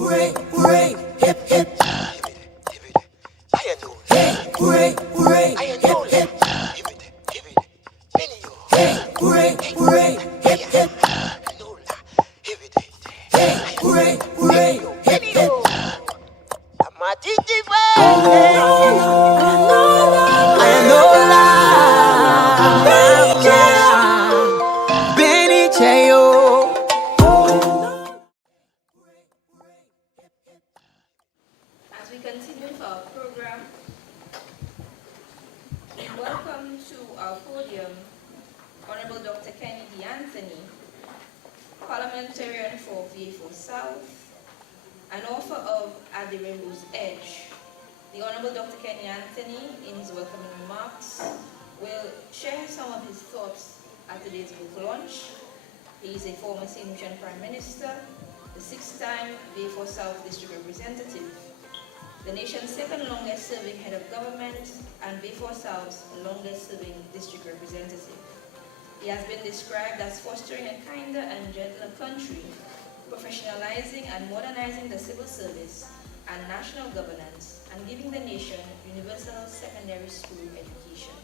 hooray, hooray, hip, hip. Hey, hooray, hooray, hip, hip. Hey, hooray, hooray, hip, hip. Hey, hooray, hooray, hip, hip. As we continue with our program, we welcome to our podium Honorable Dr. Kennedy Anthony, parliamentarian for VFort South, and author of At the Rainbow's Edge. The Honorable Dr. Kennedy Anthony, in his welcoming remarks, will share some of his thoughts at today's book launch. He is a former St. Lucian Prime Minister, the 6th-time VFort South District Representative, the nation's second longest serving head of government, and VFort South's longest serving district representative. He has been described as fostering a kinder and gentler country, professionalizing and modernizing the civil service and national governance, and giving the nation universal secondary school education.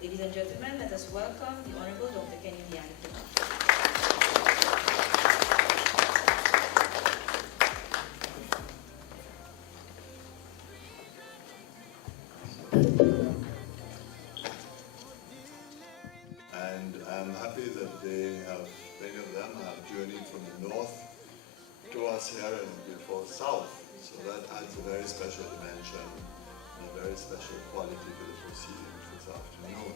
Ladies and gentlemen, let us welcome the Honorable Dr. Kennedy Anthony. And I'm happy that many of them have journeyed from the north to us here in VFort South. So that adds a very special dimension and a very special quality to the proceedings this afternoon.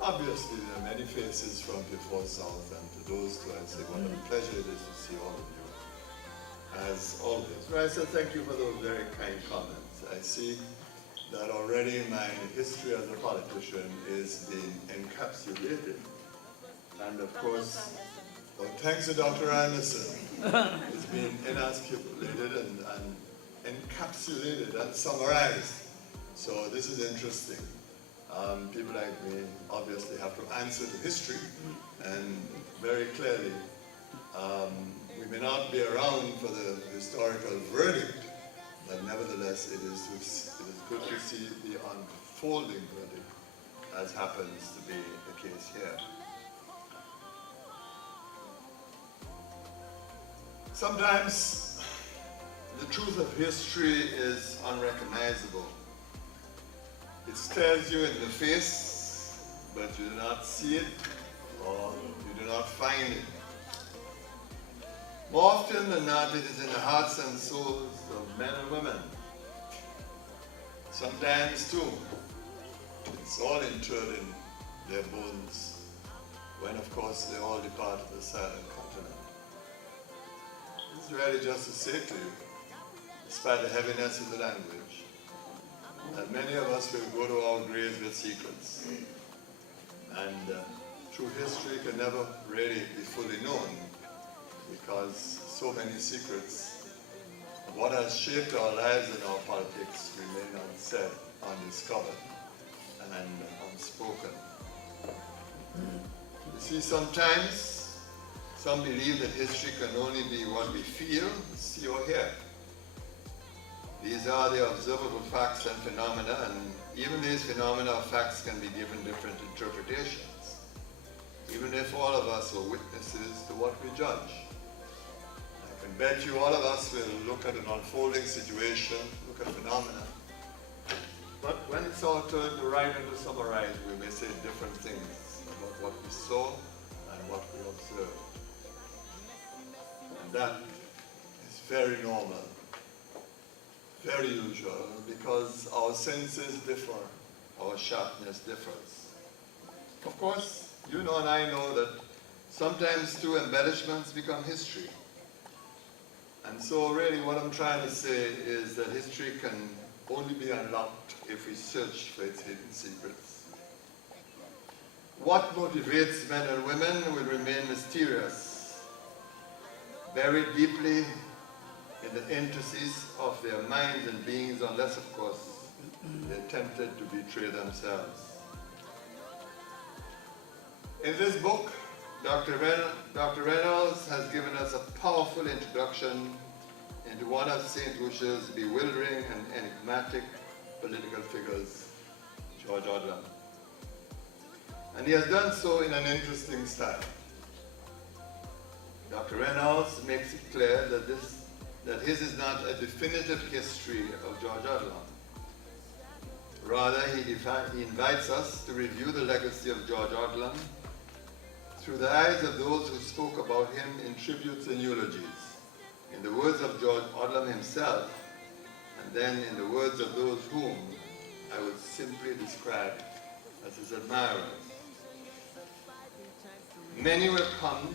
Obviously, there are many faces from VFort South, and to those two, I'd say what a pleasure it is to see all of you, as always. Right, so thank you for those very kind comments. I see that already my history as a politician is being encapsulated. And of course, well, thanks to Dr. Anderson, it's been encapsulated and encapsulated and summarized. So this is interesting. People like me obviously have to answer to history, and very clearly, we may not be around for the historical verdict, but nevertheless, it is good to see the unfolding verdict, as happens to be the case here. Sometimes the truth of history is unrecognizable. It stares you in the face, but you do not see it, or you do not find it. More often than not, it is in the hearts and souls of men and women. Sometimes, too, it's all interred in their bones, when, of course, they all depart of the silent continent. It's really just to say to you, despite the heaviness of the language, that many of us will go to our graves with secrets. And true history can never really be fully known, because so many secrets of what has shaped our lives and our politics remain unsaid, undiscovered, and unspoken. You see, sometimes some believe that history can only be what we feel, see, or hear. These are the observable facts and phenomena, and even these phenomena or facts can be given different interpretations, even if all of us were witnesses to what we judge. I can bet you all of us will look at an unfolding situation, look at phenomena, but when it's all turned to write and to summarize, we may say different things about what we saw and what we observed. And that is very normal, very usual, because our senses differ, our sharpness differs. Of course, you know and I know that sometimes too embellishments become history. And so really what I'm trying to say is that history can only be unlocked if we search for its hidden secrets. What motivates men and women will remain mysterious, buried deeply in the intricacies of their minds and beings, unless, of course, they're tempted to betray themselves. In this book, Dr. Reynolds has given us a powerful introduction into one of St. Lucia's bewildering and enigmatic political figures, George Odlum. And he has done so in an interesting style. Dr. Reynolds makes it clear that his is not a definitive history of George Odlum. Rather, he invites us to review the legacy of George Odlum through the eyes of those who spoke about him in tributes and eulogies, in the words of George Odlum himself, and then in the words of those whom I would simply describe as his admirers. Many will come,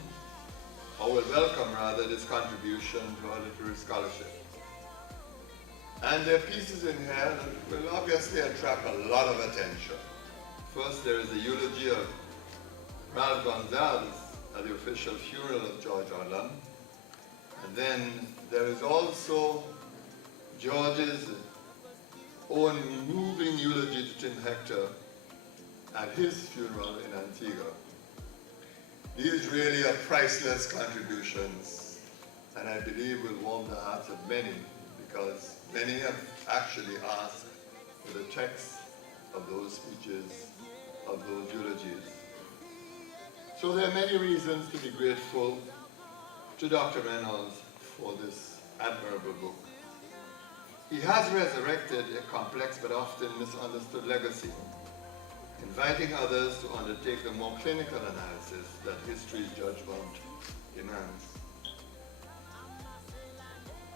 or will welcome rather, this contribution to our literary scholarship. And there are pieces in here that will obviously attract a lot of attention. First, there is the eulogy of Ralph Gonzalez at the official funeral of George Odlum. And then there is also George's own moving eulogy to Tim Hector at his funeral in Antigua. These really are priceless contributions, and I believe will warm the hearts of many, because many have actually asked for the text of those speeches, of those eulogies. So there are many reasons to be grateful to Dr. Reynolds for this admirable book. He has resurrected a complex but often misunderstood legacy, inviting others to undertake the more clinical analysis that history's judgment demands.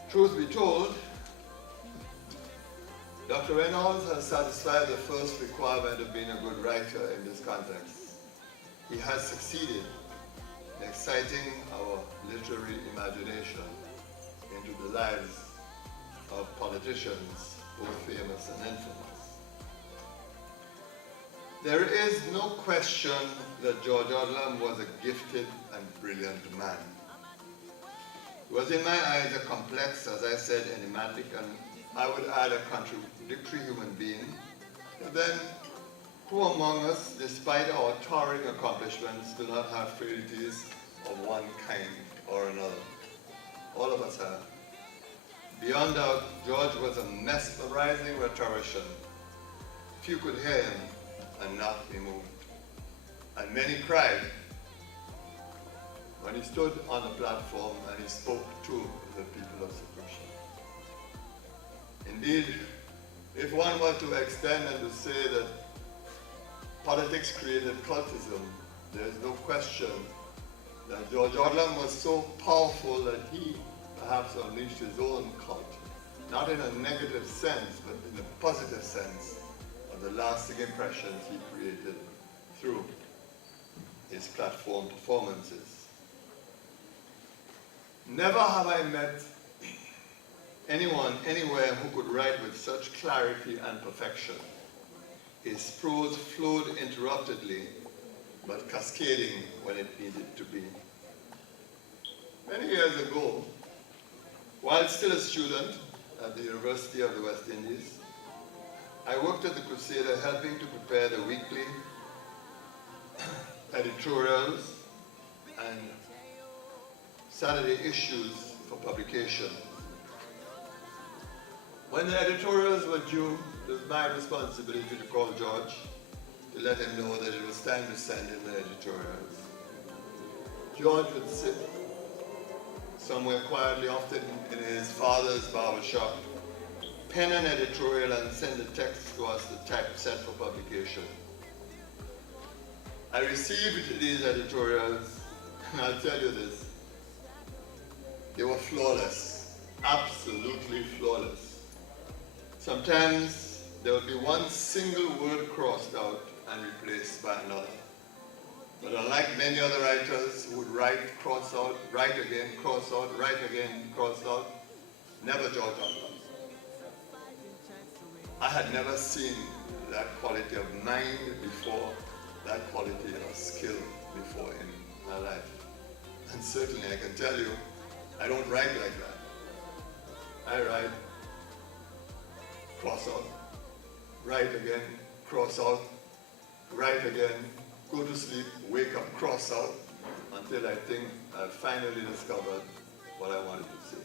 Truth be told, Dr. Reynolds has satisfied the first requirement of being a good writer in this context. He has succeeded in exciting our literary imagination into the lives of politicians, both famous and infamous. There is no question that George Odlum was a gifted and brilliant man. He was in my eyes a complex, as I said, enigmatic, and I would add a contradictory human being. But then, who among us, despite our towering accomplishments, do not have frailties of one kind or another? All of us have. Beyond doubt, George was a mesmerizing rhetorician. Few could hear him and not be moved. And many cried when he stood on the platform and he spoke to the people of St. Lucia. Indeed, if one were to extend and to say that politics created cultism, there is no question that George Odlum was so powerful that he perhaps unleashed his own cult, not in a negative sense, but in a positive sense of the lasting impressions he created through his platform performances. Never have I met anyone anywhere who could write with such clarity and perfection. His prose flowed interruptedly, but cascading when it needed to be. Many years ago, while still a student at the University of the West Indies, I worked at the Crusader helping to prepare the weekly editorials and Saturday issues for publication. When the editorials were due, it was my responsibility to call George to let him know that it was time to send in the editorials. George would sit somewhere quietly, often in his father's barber shop, pen an editorial and send the text to us to type set for publication. I received these editorials, and I'll tell you this, they were flawless, absolutely flawless. Sometimes there would be one single word crossed out and replaced by another. But unlike many other writers who would write, cross out, write again, cross out, write again, cross out, never George Odlum. I had never seen that quality of mind before, that quality of skill before in my life. And certainly I can tell you, I don't write like that. I write, cross out, write again, cross out, write again, go to sleep, wake up, cross out, until I think I finally discovered what I wanted to say.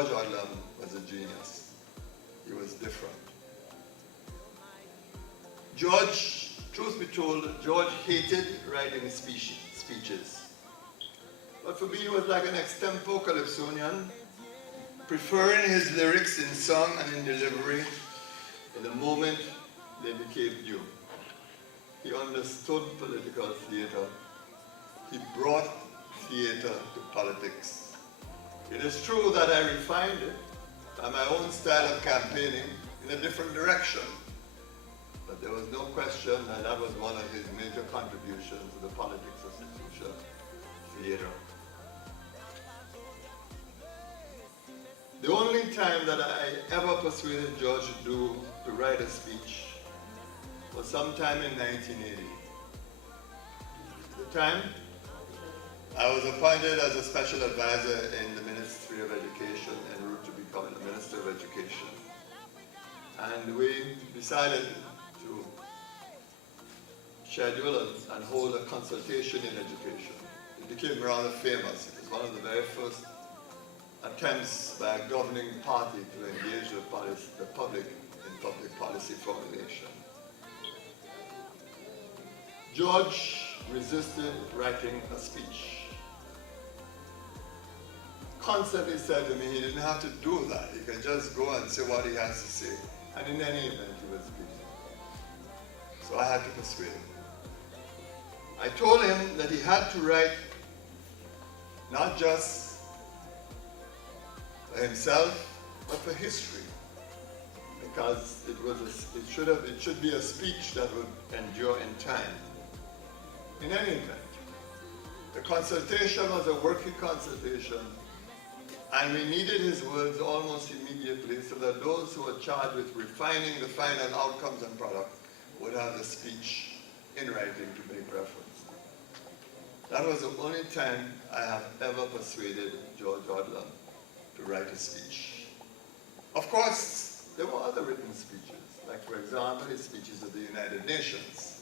George Odlum was a genius. He was different. George, truth be told, George hated writing speeches. But for me, he was like an extempo calypsonian, preferring his lyrics in song and in delivery in the moment they became new. He understood political theater. He brought theater to politics. It is true that I refined it by my own style of campaigning in a different direction. But there was no question that that was one of his major contributions to the politics of social theater. The only time that I ever persuaded George to write a speech was sometime in 1980. At the time, I was appointed as a special advisor in the Ministry of Education en route to becoming the Minister of Education. And we decided to schedule and hold a consultation in education. It became rather famous. It was one of the very first attempts by a governing party to engage the public in public policy formulation. George resisted writing a speech. Constantly said to me he didn't have to do that. He could just go and say what he has to say. And in any event, he was busy. So I had to persuade him. I told him that he had to write not just for himself, but for history. Because it should be a speech that would endure in time. In any event, the consultation was a working consultation, and we needed his words almost immediately so that those who were charged with refining the final outcomes and product would have the speech in writing to make reference. That was the only time I have ever persuaded George Odlum to write a speech. Of course, there were other written speeches, like for example, his speeches at the United Nations.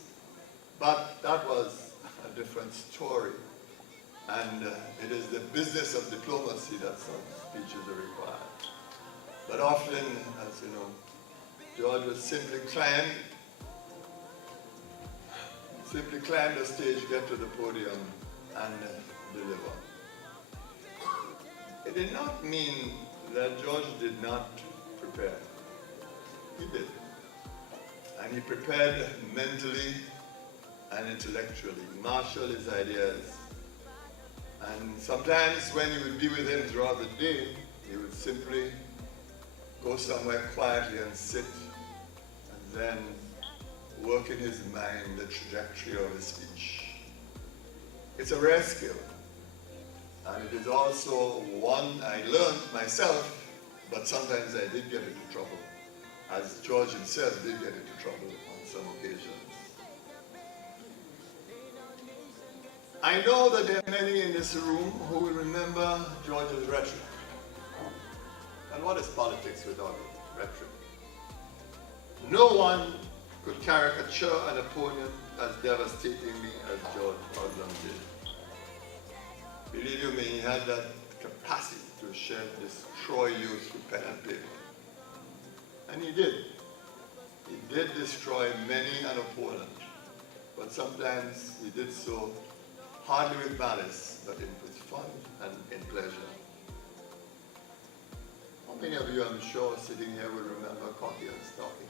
But that was a different story. And it is the business of diplomacy that some speeches are required. But often, as you know, George would simply climb the stage, get to the podium, and deliver. It did not mean that George did not prepare. He did. And he prepared mentally and intellectually, marshaled his ideas. And sometimes when you would be with him throughout the day, he would simply go somewhere quietly and sit, and then work in his mind the trajectory of his speech. It's a rare skill, and it is also one I learned myself, but sometimes I did get into trouble, as George himself did get into trouble on some occasions. I know that there are many in this room who will remember George's rhetoric. And what is politics without rhetoric? No one could caricature an opponent as devastatingly as George Odlum did. Believe you me, he had that capacity to destroy you through pen and paper. And he did. He did destroy many an opponent, but sometimes he did so hardly with malice, but with fun and in pleasure. How many of you, I'm sure, sitting here will remember Cocky and Stocky?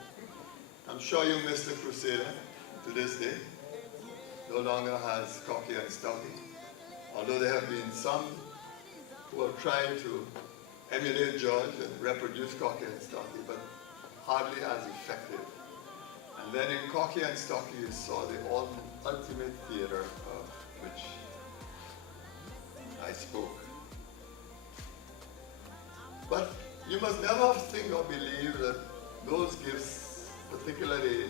I'm sure you miss the Crusader to this day. No longer has Cocky and Stocky, although there have been some who have tried to emulate George and reproduce Cocky and Stocky, but hardly as effective. And then in Cocky and Stocky, you saw the ultimate theater of which I spoke. But you must never think or believe that those gifts, particularly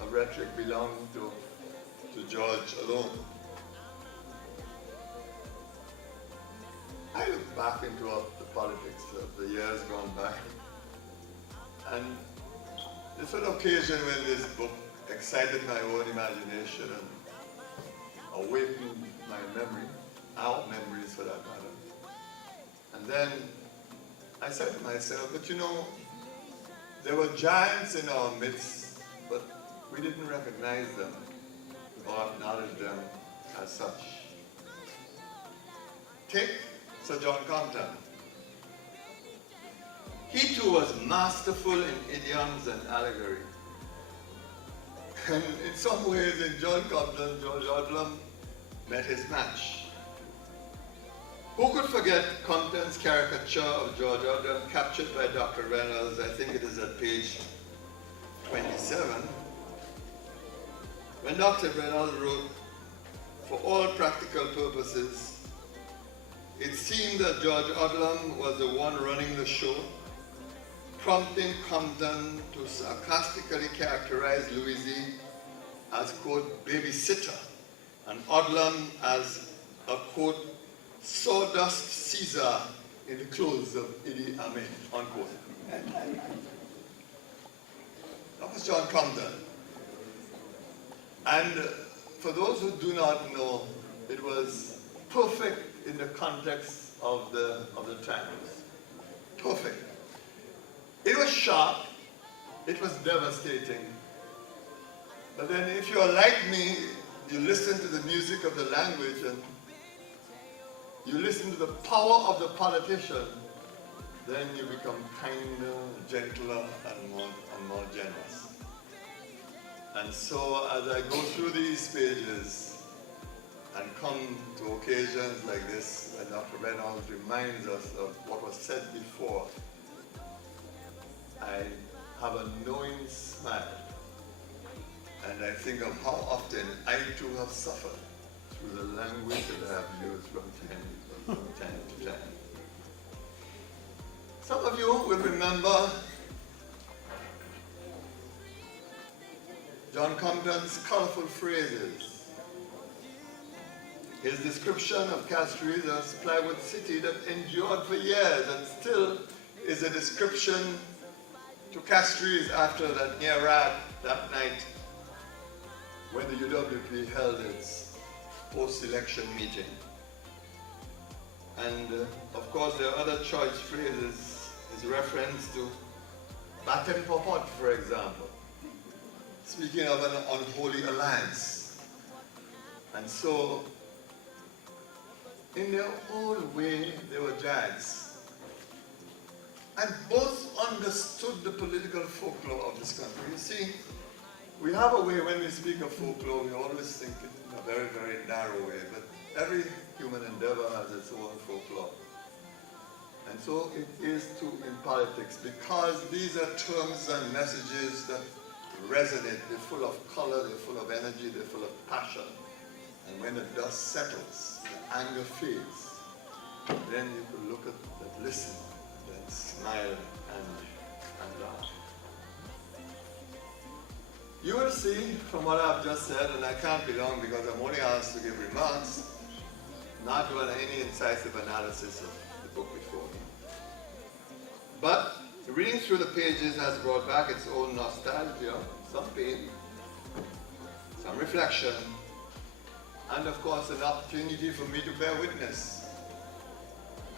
of rhetoric, belong to George alone. I look back into the politics of the years gone by, and it's an occasion when this book excited my own imagination and awakened my memory, our memories for that matter. And then I said to myself, but you know, there were giants in our midst, but we didn't recognize them or acknowledge them as such. Take Sir John Compton. He too was masterful in idioms and allegory. And in some ways, in John Compton, George Odlum met his match. Who could forget Compton's caricature of George Odlum captured by Dr. Reynolds? I think it is at page 27. When Dr. Reynolds wrote, for all practical purposes, it seemed that George Odlum was the one running the show, prompting Compton to sarcastically characterize Louisie as, quote, babysitter, and Odlum as a, quote, sawdust Caesar in the clothes of Idi Amin, unquote. That was John Compton. And for those who do not know, it was perfect in the context of the times. Perfect. It was sharp, it was devastating. But then if you're like me, you listen to the music of the language and you listen to the power of the politician, then you become kinder, gentler, and more generous. And so as I go through these pages and come to occasions like this, when Dr. Reynolds reminds us of what was said before, I have a knowing smile. And I think of how often I too have suffered through the language that I have used from time to time. Some of you will remember John Compton's colorful phrases. His description of Castries as plywood city that endured for years and still is a description to Castries after that near rag that night when the UWP held its post-election meeting. And of course there are other choice phrases, his reference to Batten Popot, for example, speaking of an unholy alliance. And so, in their own way, they were giants. And both understood the political folklore of this country. You see, we have a way when we speak of folklore, we always think it in a very, very narrow way, but every human endeavor has its own folklore. And so it is too in politics, because these are terms and messages that resonate. They're full of color, they're full of energy, they're full of passion. And when the dust settles, the anger fades, then you could look at that, listen, and then smile and laugh. You will see from what I've just said, and I can't be long because I'm only asked to give remarks, not doing any incisive analysis of the book before me. But reading through the pages has brought back its own nostalgia, some pain, some reflection, and of course an opportunity for me to bear witness.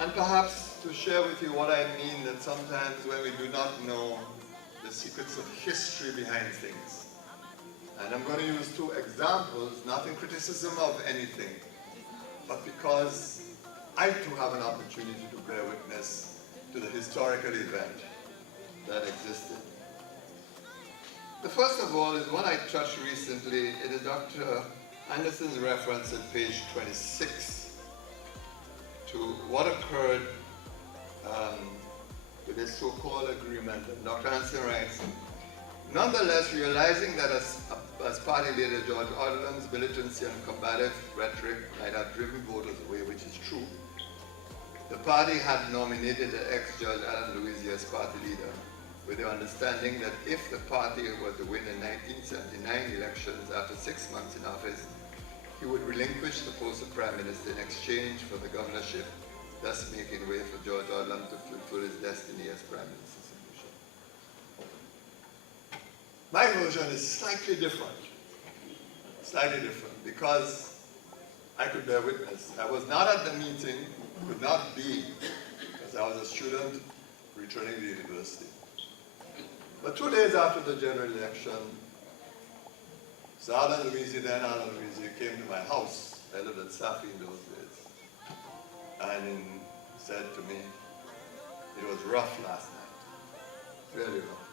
And perhaps to share with you what I mean that sometimes when we do not know the secrets of history behind things. And I'm going to use two examples, not in criticism of anything, but because I too have an opportunity to bear witness to the historical event that existed. The first of all is one I touched recently. It is Dr. Anderson's reference at page 26 to what occurred with this so-called agreement. And Dr. Anderson writes, nonetheless, realizing that as party leader George Odlum's militancy and combative rhetoric might have driven voters away, which is true, the party had nominated the ex-Judge Alan Louisie as party leader, with the understanding that if the party was to win the 1979 elections after 6 months in office, he would relinquish the post of Prime Minister in exchange for the governorship, thus making way for George Odlum to fulfill his destiny as Prime Minister. My version is slightly different, because I could bear witness. I was not at the meeting, could not be, because because I was a student returning to university. But 2 days after the general election, so Alan Louise, then Alan Louise, came to my house. I lived at Safi in those days. And he said to me, it was rough last night, really rough.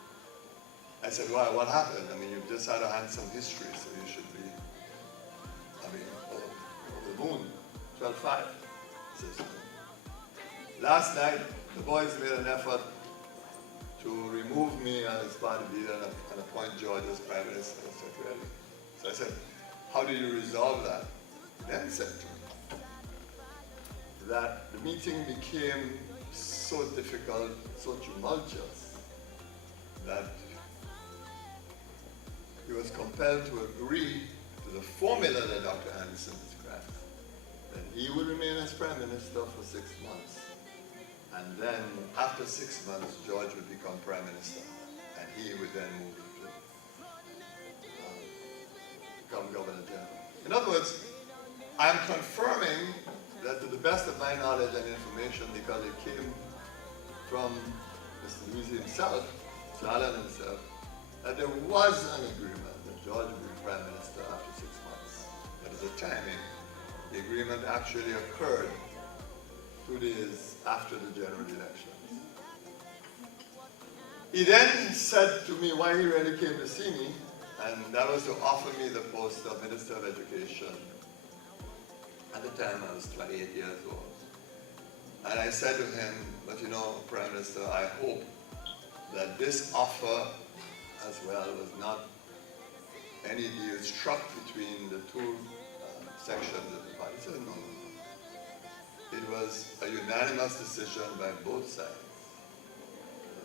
I said, why, what happened? I mean, you've just had a handsome history, so you should be, over the moon, 12-5. Last night, the boys made an effort to remove me as party leader and appoint George as Prime Minister. I said, really? So I said, how do you resolve that? He then said to me that the meeting became so difficult, so tumultuous, that he was compelled to agree to the formula that Dr. Anderson described, that he would remain as Prime Minister for 6 months. And then, after 6 months, George would become Prime Minister, and he would then move to become Governor General. In other words, I'm confirming that to the best of my knowledge and information, because it came from Mr. Louise himself, Mr. Allen himself, that there was an agreement that George would be Prime Minister after 6 months. But at the timing, the agreement actually occurred 2 days after the general elections. He then said to me why he really came to see me, and that was to offer me the post of Minister of Education. At the time, I was 28 years old. And I said to him, but you know, Prime Minister, I hope that this offer as well was not any deal struck between the two sections of the party. He said, no. It was a unanimous decision by both sides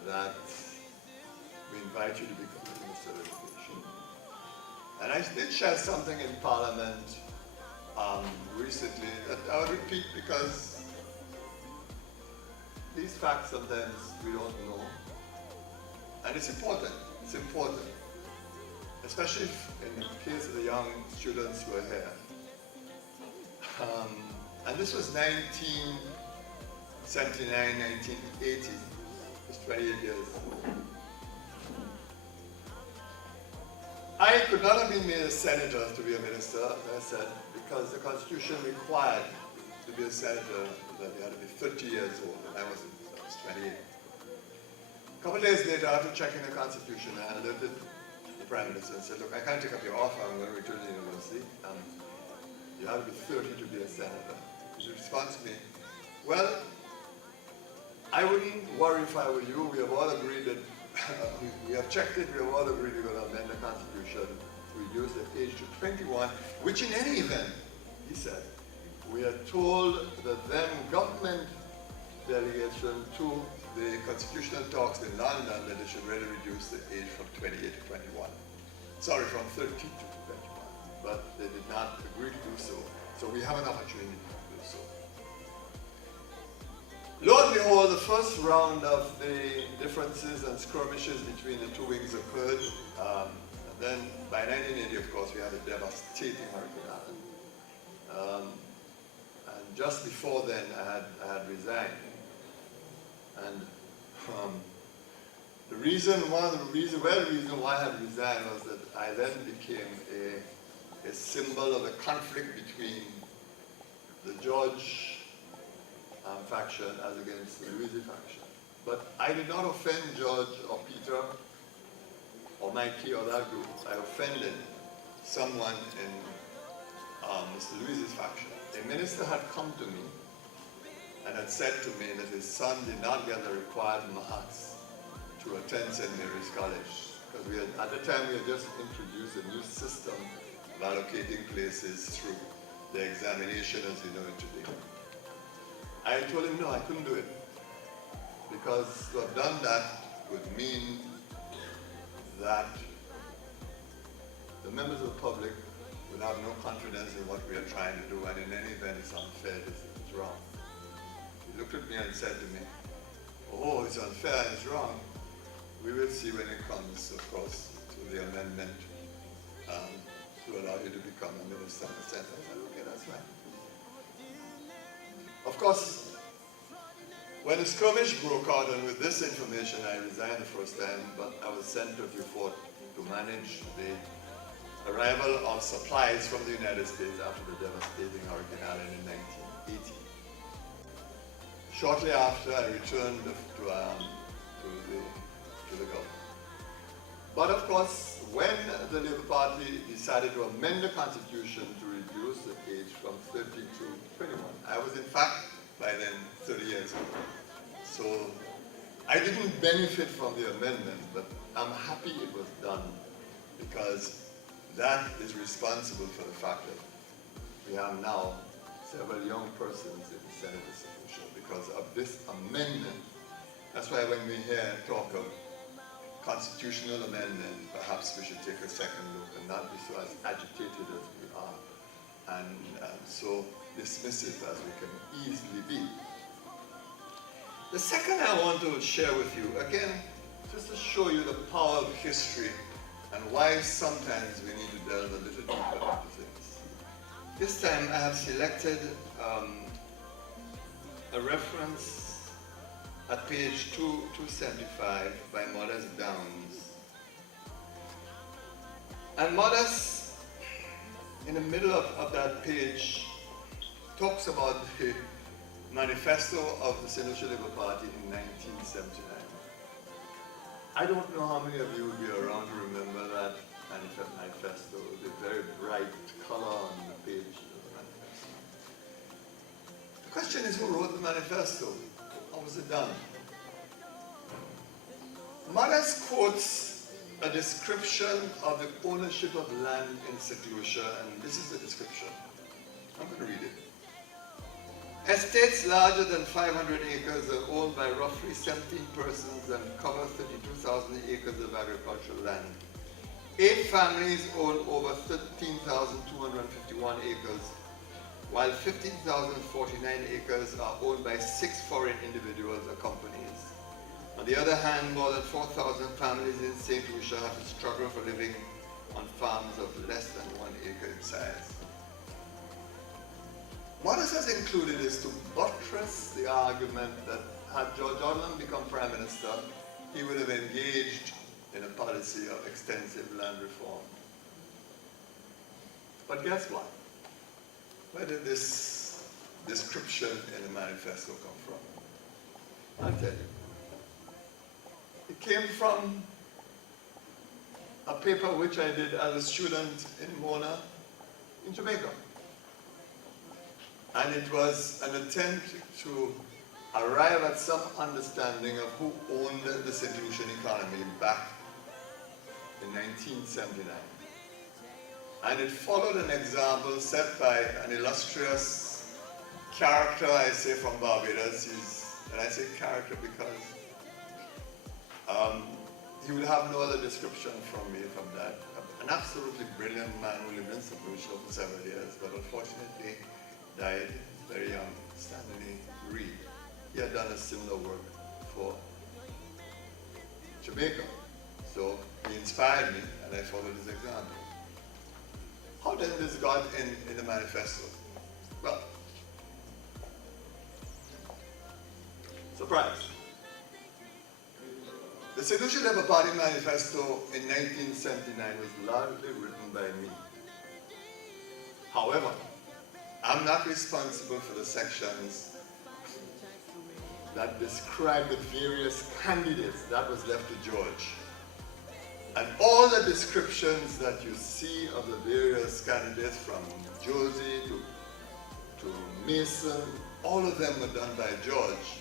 that we invite you to become the Minister of Education. And I did share something in Parliament recently that I would repeat, because these facts sometimes we don't know. And it's important, especially in the case of the young students who are here. And this was 1979, 1980, it's 28 years. I could not have been made a senator to be a minister, as I said, because the Constitution required to be a senator that you had to be 30 years old, and I was 28. A couple of days later, after checking the Constitution, I looked at the Prime Minister and said, look, I can't take up your offer, I'm going to return to the university. You have to be 30 to be a senator. His response to me, well, I wouldn't worry if I were you. We have all agreed that, we have checked it, we have all agreed we're going to amend the Constitution to reduce the age to 21, which in any event, he said, we had told the then government delegation to the constitutional talks in London that they should really reduce the age from 28 to 21. Sorry, from 13 to 21. But they did not agree to do so. So we have an opportunity to do so. Lo and behold, the first round of the differences and skirmishes between the two wings occurred. And then by 1980, of course, we had a devastating Hurricane Allen. And just before then, I had resigned. And the reason why I had resigned was that I then became a symbol of the conflict between the George faction as against the Louise faction. But I did not offend George or Peter or Mikey or that group. I offended someone in Mr. Louise's faction. A minister had come to me and had said to me that his son did not get the required marks to attend St. Mary's College. Because at the time we had just introduced a new system of allocating places through the examination as you know it today. I told him no, I couldn't do it. Because to have done that would mean that the members of the public would have no confidence in what we are trying to do, and in any event it's unfair, it's wrong. He looked at me and said to me, oh, it's unfair, it's wrong. We will see when it comes, of course, to the amendment to allow you to become a minister in the Senate. I said, okay, that's fine. Of course, When the skirmish broke out, and with this information I resigned the first time, but I was sent to VFort to manage the arrival of supplies from the United States after the devastating Hurricane Allen in 1980. Shortly after, I returned to the government. But of course, when the Labour Party decided to amend the Constitution to reduce the age from 30 to 21, I was in fact by then 30 years old. So I didn't benefit from the amendment, but I'm happy it was done because that is responsible for the fact that we have now several young persons in the Senate institution because of this amendment. That's why when we hear talk of constitutional amendment, perhaps we should take a second look and not be so as agitated as we are and so dismissive as we can easily be. The second I want to share with you, again, just to show you the power of history and why sometimes we need to delve a little deeper into things. This time I have selected a reference at page 275 by Modest Downs. And Modest, in the middle of that page, talks about the manifesto of the Senatorial Labour Party in 1979. I don't know how many of you will be around to remember that manifesto, the very bright color on the page of the manifesto. The question is, who wrote the manifesto? How was it done? Modest quotes a description of the ownership of land in St. Lucia, and this is the description. I'm going to read it. Estates larger than 500 acres are owned by roughly 17 persons and cover 32,000 acres of agricultural land. 8 families own over 13,251 acres, while 15,049 acres are owned by 6 foreign individuals or companies. On the other hand, more than 4,000 families in St. Lucia have to struggle for living on farms of less than 1 acre in size. What this has included is to buttress the argument that had George Odlum become Prime Minister, he would have engaged in a policy of extensive land reform. But guess what? Where did this description in the manifesto come from? I'll tell you. It came from a paper which I did as a student in Mona, in Jamaica. And it was an attempt to arrive at some understanding of who owned the St. Lucian economy back in 1979. And it followed an example set by an illustrious character, I say, from Barbados. And I say character because he would have no other description from me from that. An absolutely brilliant man who lived in St. Lucia for several years, but unfortunately died very young, Stanley Reed. He had done a similar work for Jamaica. So he inspired me and I followed his example. How then this got in the manifesto? Well, surprise. The St. Lucia Labour Party manifesto in 1979 was largely written by me. However, I'm not responsible for the sections that describe the various candidates. That was left to George. And all the descriptions that you see of the various candidates from Josie to Mason, all of them were done by George.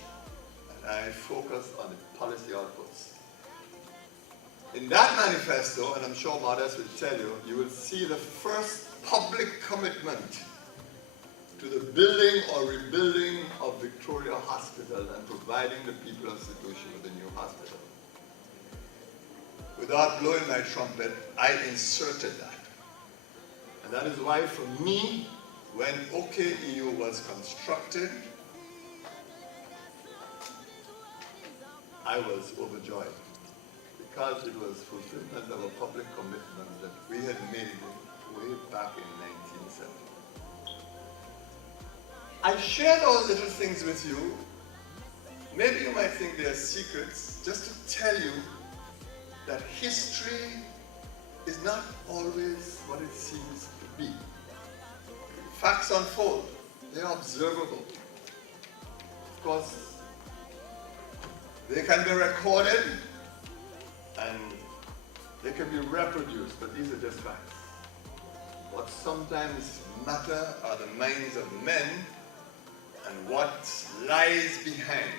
And I focused on the policy outputs. In that manifesto, and I'm sure Modest will tell you, you will see the first public commitment to the building or rebuilding of Victoria Hospital and providing the people of St. Lucia with a new hospital. Without blowing my trumpet, I inserted that. And that is why for me, when OKEU was constructed, I was overjoyed because it was fulfillment of a public commitment that we had made way back in 1970. I share those little things with you Maybe you might think they are secrets, just to tell you that history is not always what it seems to be. Facts unfold, they are observable. Of course, they can be recorded and they can be reproduced, but these are just facts. What sometimes matter are the minds of men and what lies behind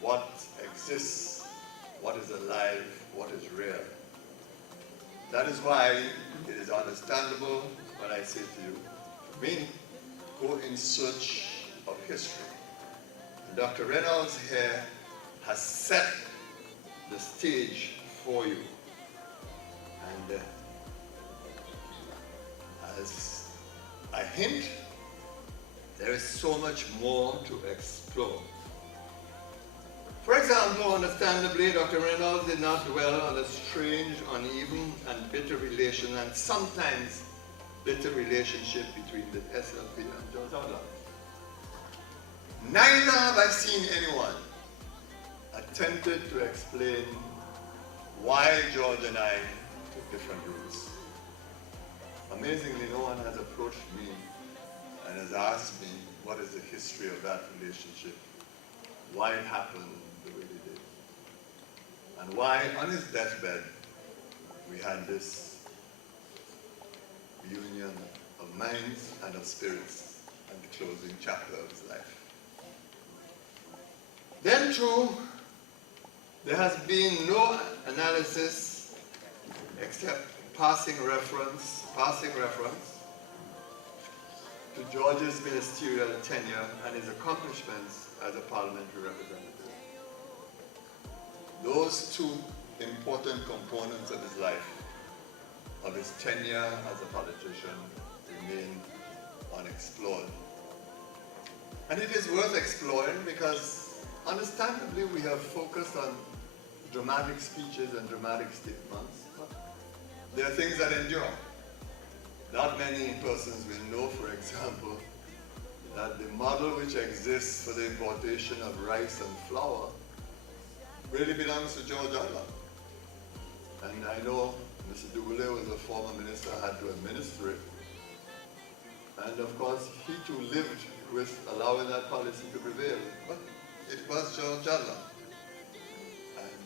what exists, what is alive, what is real. That is why it is understandable when I say to you, for me, go in search of history. And Dr. Reynolds here has set the stage for you. And as a hint, there is so much more to explore. For example, understandably, Dr. Reynolds did not dwell on the strange, uneven, and bitter relation, and sometimes bitter relationship between the SLP and George Orwell. Neither have I seen anyone attempted to explain why George and I took different routes. Amazingly, no one has approached me and has asked me what is the history of that relationship, why it happened the way it did, and why on his deathbed we had this union of minds and of spirits and the closing chapter of his life. Then too, there has been no analysis except passing reference to George's ministerial tenure and his accomplishments as a parliamentary representative. Those two important components of his life, of his tenure as a politician, remain unexplored. And it is worth exploring because, understandably, we have focused on dramatic speeches and dramatic statements, but there are things that endure. Not many persons will know, for example, that the model which exists for the importation of rice and flour really belongs to George Orwell. And I know Mr. Duboulet was a former minister, had to administer it. And of course, he too lived with allowing that policy to prevail. But it was George Orwell. And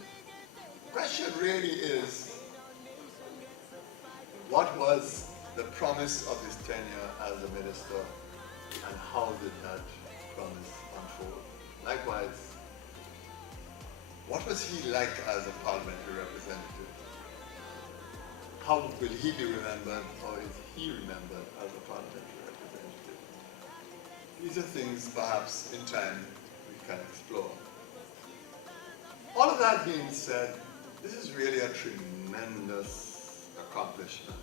the question really is, what was the promise of his tenure as a minister, and how did that promise unfold? Likewise, what was he like as a parliamentary representative? How will he be remembered, or is he remembered as a parliamentary representative? These are things perhaps in time we can explore. All of that being said, this is really a tremendous accomplishment.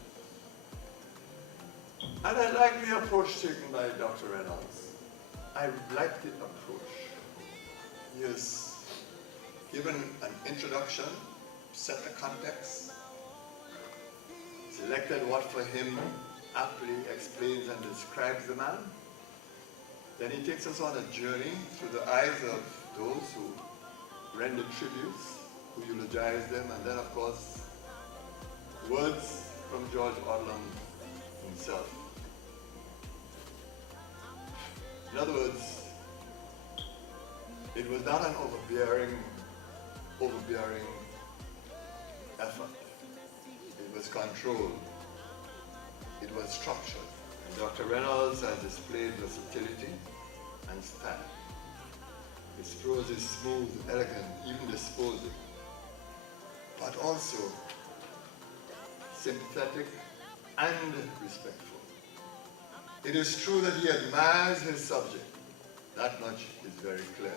And I like the approach taken by Dr. Reynolds. I like the approach. He has given an introduction, set the context, selected what for him aptly explains and describes the man. Then he takes us on a journey through the eyes of those who render tributes, who eulogize them, and then of course, words from George Orwell himself. In other words, it was not an overbearing effort. It was controlled. It was structured. And Dr. Reynolds has displayed versatility and style. His prose is smooth, elegant, even disposing, but also sympathetic and respectful. It is true that he admires his subject. That much is very clear.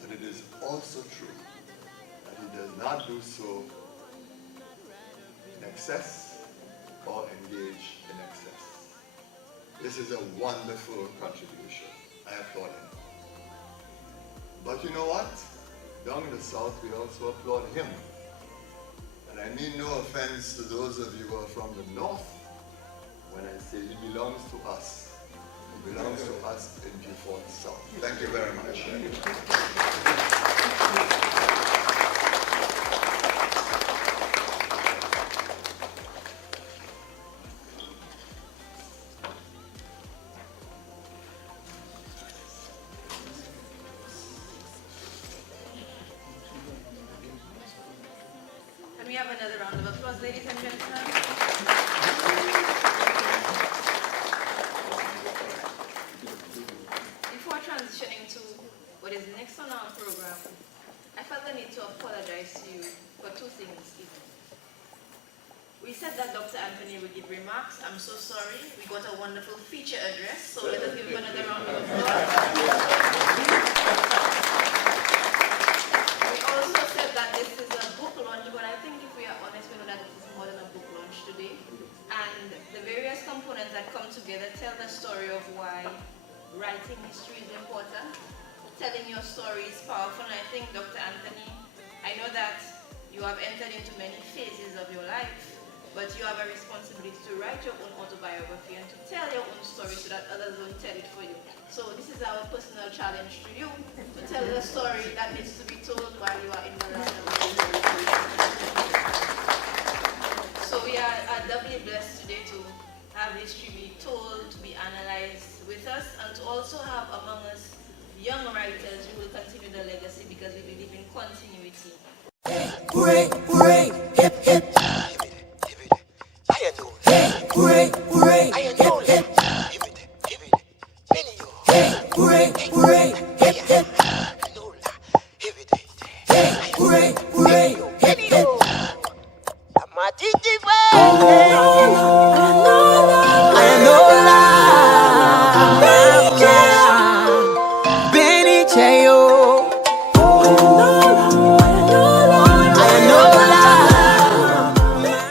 But it is also true that he does not do so in excess or engage in excess. This is a wonderful contribution. I applaud him. But you know what? Down in the South, we also applaud him. And I mean no offense to those of you who are from the North when I say he belongs to us. He belongs to us in VFort South. Thank you very much. we have another round of applause, ladies and gentlemen? Before transitioning to what is next on our program, I felt the need to apologize to you for two things this evening. We said that Dr. Anthony would give remarks. I'm so sorry. We got a wonderful feature address, so let us give him another round of applause. We also said that this is a book launch, but I think if we are honest, we know that it is more than a book launch today. And the various components that come together tell the story of why writing history is important. Telling your story is powerful, and I think, Dr. Anthony, I know that you have entered into many phases of your life, but you have a responsibility to write your own autobiography and to tell your own story so that others don't tell it for you. So this is our personal challenge to you, to tell the story that needs to be told while you are in the land of the living. So we are doubly blessed today to have history be told, to be analyzed with us, and to also have among us young writers who will continue the legacy, because we believe in continuity. Hooray, hooray, hip, hip. Hooray, hooray, hip, hip. Hooray, hooray, hip, hip.